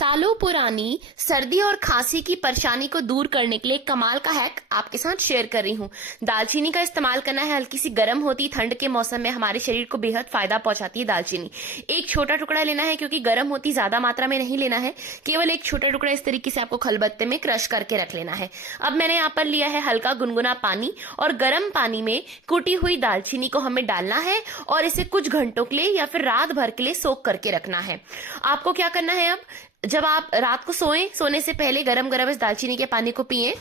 सालों पुरानी सर्दी और खांसी की परेशानी को दूर करने के लिए कमाल का हैक आपके साथ शेयर कर रही हूँ। दालचीनी का इस्तेमाल करना है। हल्की सी गर्म होती ठंड के मौसम में हमारे शरीर को बेहद फायदा पहुंचाती है दालचीनी। एक छोटा टुकड़ा लेना है, क्योंकि गर्म होती ज्यादा मात्रा में नहीं लेना है। केवल एक छोटा टुकड़ा इस तरीके से आपको खलबत्ते में क्रश करके रख लेना है। अब मैंने यहाँ पर लिया है हल्का गुनगुना पानी, और गर्म पानी में कुटी हुई दालचीनी को हमें डालना है और इसे कुछ घंटों के लिए या फिर रात भर के लिए सोख करके रखना है। आपको क्या करना है, अब जब आप रात को सोने से पहले गरम गरम इस दालचीनी के पानी को पिएं।